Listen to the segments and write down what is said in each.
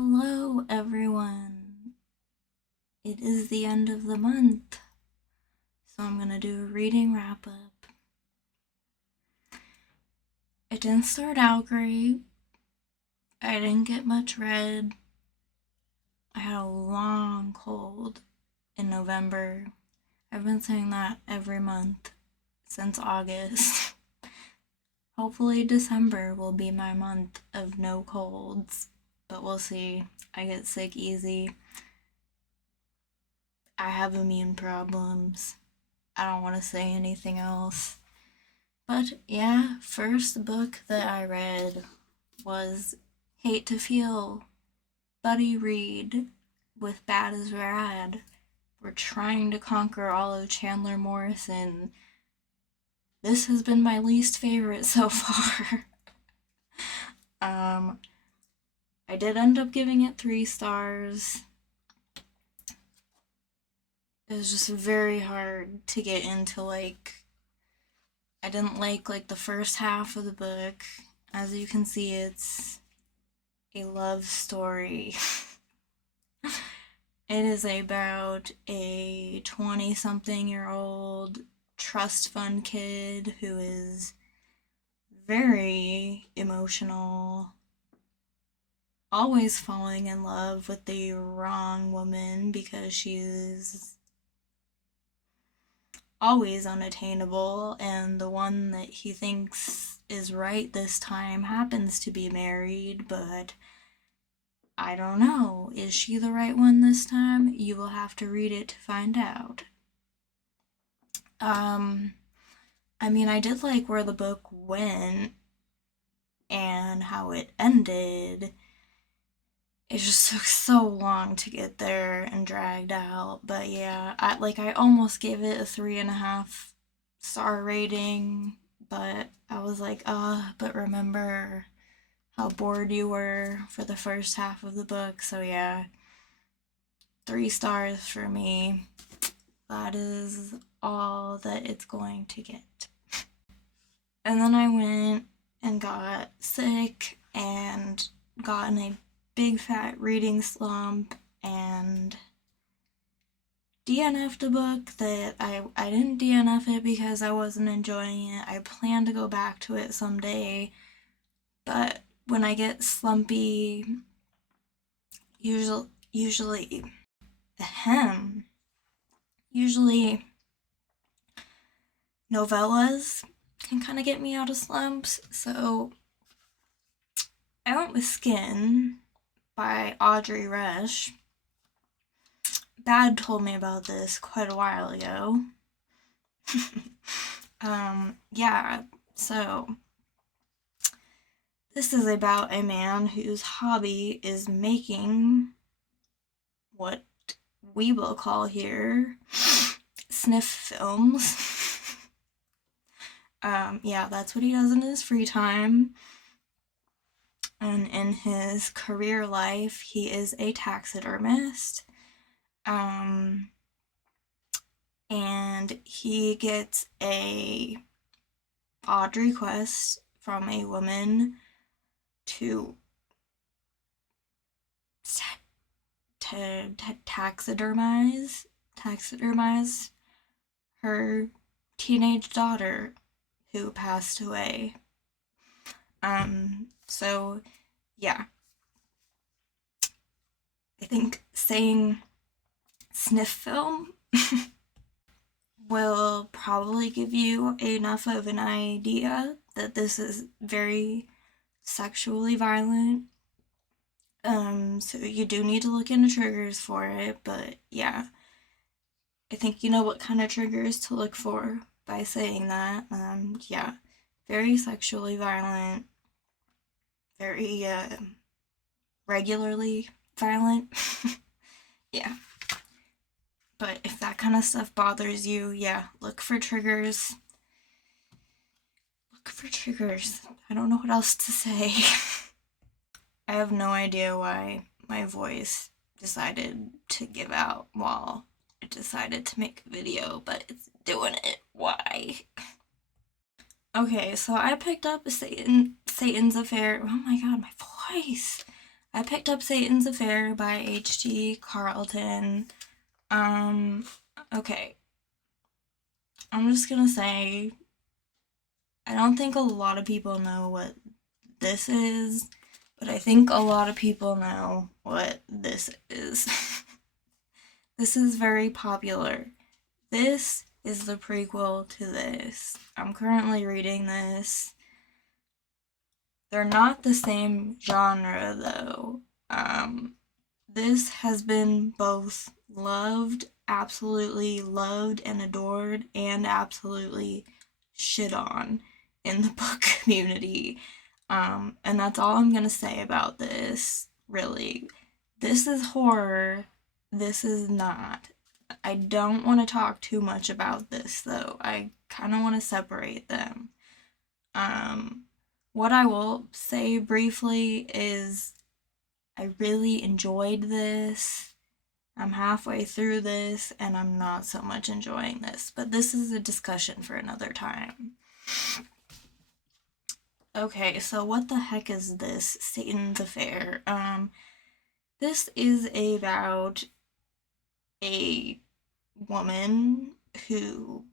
Hello, everyone. It is the end of the month, so I'm gonna do a reading wrap up. It didn't start out great. I didn't get much read. I had a long cold in November. I've been saying that every month since August. Hopefully, December will be my month of no colds, but we'll see. I get sick easy. I have immune problems. I don't want to say anything else. But yeah, first book that I read was Hate to Feel, Buddy Read with Bad as Rad. We're trying to conquer all of Chandler Morrison. This has been my least favorite so far. I did end up giving it 3 stars. It was just very hard to get into, I didn't like the first half of the book. As you can see, it's a love story. It is about a 20-something-year-old trust fund kid who is very emotional, always falling in love with the wrong woman because she's always unattainable, and the one that he thinks is right this time happens to be married, but I don't know. Is she the right one this time? You will have to read it to find out. I did like where the book went and how it ended. It just took so long to get there and dragged out. But yeah, I almost gave it a 3.5 star rating, but I was like, but remember how bored you were for the first half of the book. So yeah, 3 stars for me. That is all that it's going to get. And then I went and got sick and got in a big fat reading slump and DNF'd a book that I didn't DNF it because I wasn't enjoying it. I plan to go back to it someday, but when I get slumpy, usually novellas can kind of get me out of slumps. So I went with Skin by Audrey Resch. Dad told me about this quite a while ago. Yeah, so this is about a man whose hobby is making what we will call here sniff films. Yeah, that's what he does in his free time. And in his career life, he is a taxidermist. And he gets a odd request from a woman to taxidermize her teenage daughter who passed away. So yeah, I think saying sniff film will probably give you enough of an idea that this is very sexually violent. So you do need to look into triggers for it, but yeah, I think you know what kind of triggers to look for by saying that. Yeah, very sexually violent, very regularly violent. Yeah. But if that kind of stuff bothers you, yeah, look for triggers. Look for triggers. I don't know what else to say. I have no idea why my voice decided to give out while it decided to make a video, but it's doing it. Why? Okay, so I picked up Satan's Affair. Oh my god, my voice! I picked up Satan's Affair by H.T. Carlton. Um, okay. I'm just gonna say, I don't think a lot of people know what this is, but I think a lot of people know what this is. This is very popular. This is the prequel to this. I'm currently reading this. They're not the same genre though. This has been both absolutely loved and adored, and absolutely shit on in the book community. And that's all I'm gonna say about this, really. This is horror, this is not. I don't want to talk too much about this though. I kind of want to separate them. Um, what I will say briefly is I really enjoyed this. I'm halfway through this and I'm not so much enjoying this, but this is a discussion for another time. Okay, so what the heck is this Satan's Affair? This is about a woman who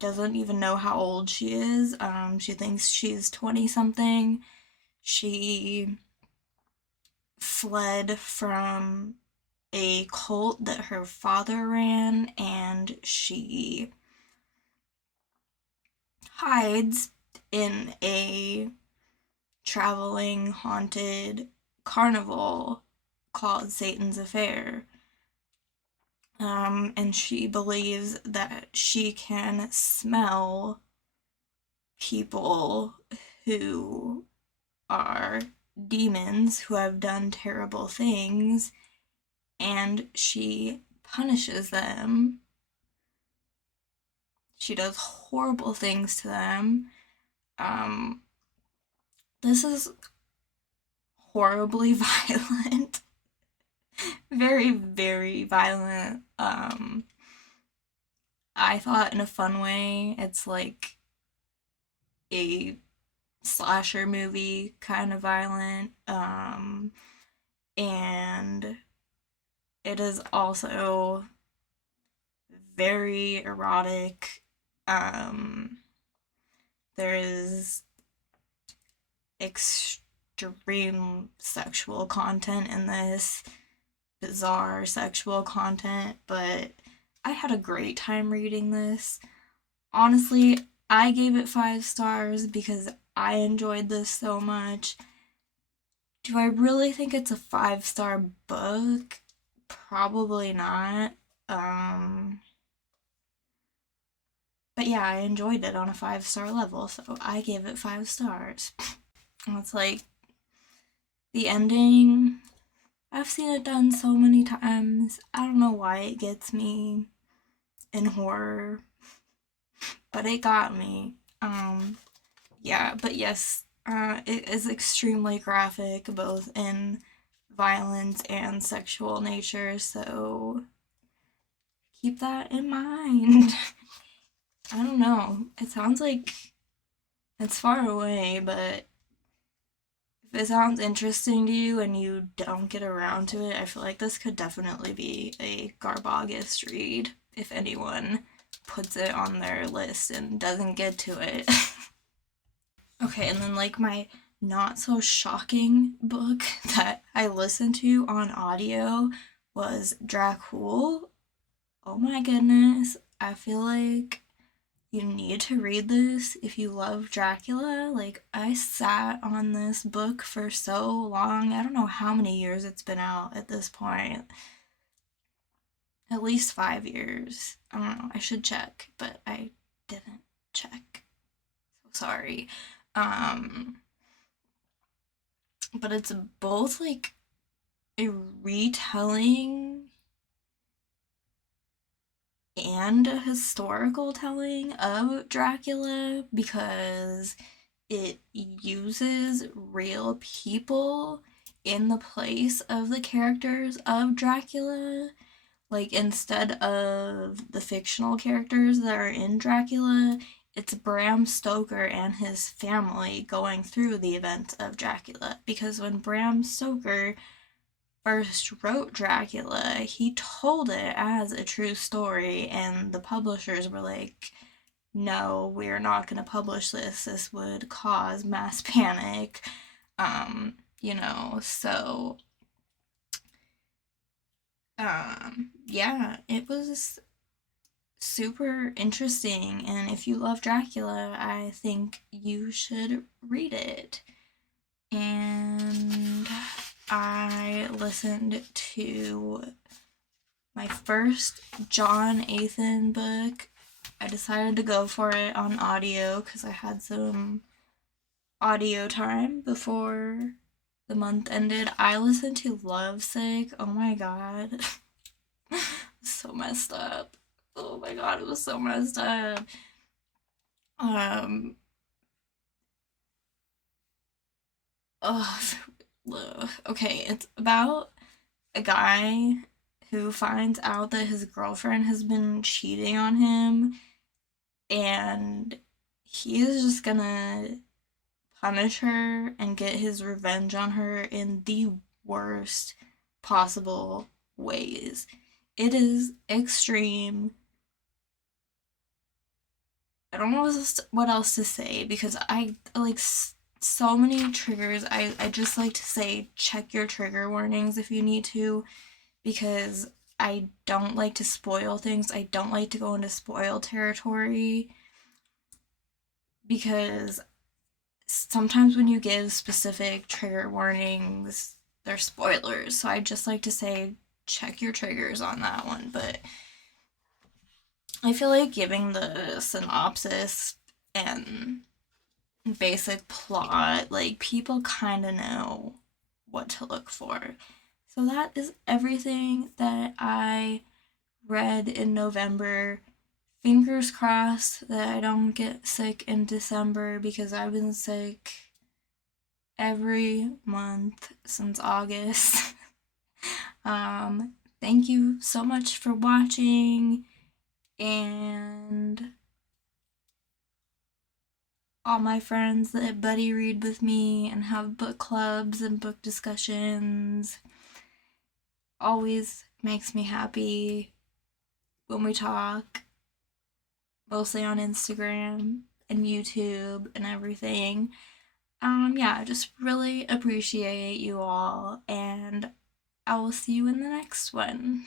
doesn't even know how old she is. She thinks she's 20 something. She fled from a cult that her father ran, and she hides in a traveling haunted carnival called Satan's Affair. And she believes that she can smell people who are demons who have done terrible things, and she punishes them. She does horrible things to them. Um, this is horribly violent. Very, very violent. I thought in a fun way. It's like a slasher movie, kind of violent. And it is also very erotic. There is extreme sexual content in this, bizarre sexual content, but I had a great time reading this. Honestly, I gave it 5 stars because I enjoyed this so much. Do I really think it's a 5 star book? Probably not. But yeah, I enjoyed it on a 5 star level, so I gave it 5 stars. It's like the ending. I've seen it done so many times. I don't know why it gets me in horror, but it got me. Yeah, but yes, it is extremely graphic, both in violence and sexual nature, so keep that in mind. I don't know. It sounds like it's far away, but if it sounds interesting to you and you don't get around to it, I feel like this could definitely be a Garbogist read if anyone puts it on their list and doesn't get to it. Okay, and then like my not so shocking book that I listened to on audio was Dracula. Oh my goodness, I feel like you need to read this if you love Dracula. Like, I sat on this book for so long. I don't know how many years it's been out at this point. At least 5 years. I don't know. I should check, but I didn't check. So sorry. But it's both like a retelling and a historical telling of Dracula, because it uses real people in the place of the characters of Dracula. Like, instead of the fictional characters that are in Dracula, it's Bram Stoker and his family going through the events of Dracula. Because when Bram Stoker first wrote Dracula, he told it as a true story, and the publishers were like, no, we're not going to publish this. This would cause mass panic. So yeah, it was super interesting, and if you love Dracula, I think you should read it. And I listened to my first John Athan book. I decided to go for it on audio because I had some audio time before the month ended. I listened to Lovesick. Oh my god. So messed up. Oh my god, it was so messed up. Um, ugh, okay, it's about a guy who finds out that his girlfriend has been cheating on him, and he is just gonna punish her and get his revenge on her in the worst possible ways. It is extreme. I don't know what else to say because I like so many triggers. I just like to say check your trigger warnings if you need to, because I don't like to spoil things. I don't like to go into spoil territory because sometimes when you give specific trigger warnings, they're spoilers. So I just like to say check your triggers on that one. But I feel like giving the synopsis and basic plot, like people kind of know what to look for. So that is everything that I read in November. Fingers crossed that I don't get sick in December because I've been sick every month since August. Thank you so much for watching, and all my friends that buddy read with me and have book clubs and book discussions. Always makes me happy when we talk, mostly on Instagram and YouTube and everything. Yeah, I just really appreciate you all, and I will see you in the next one.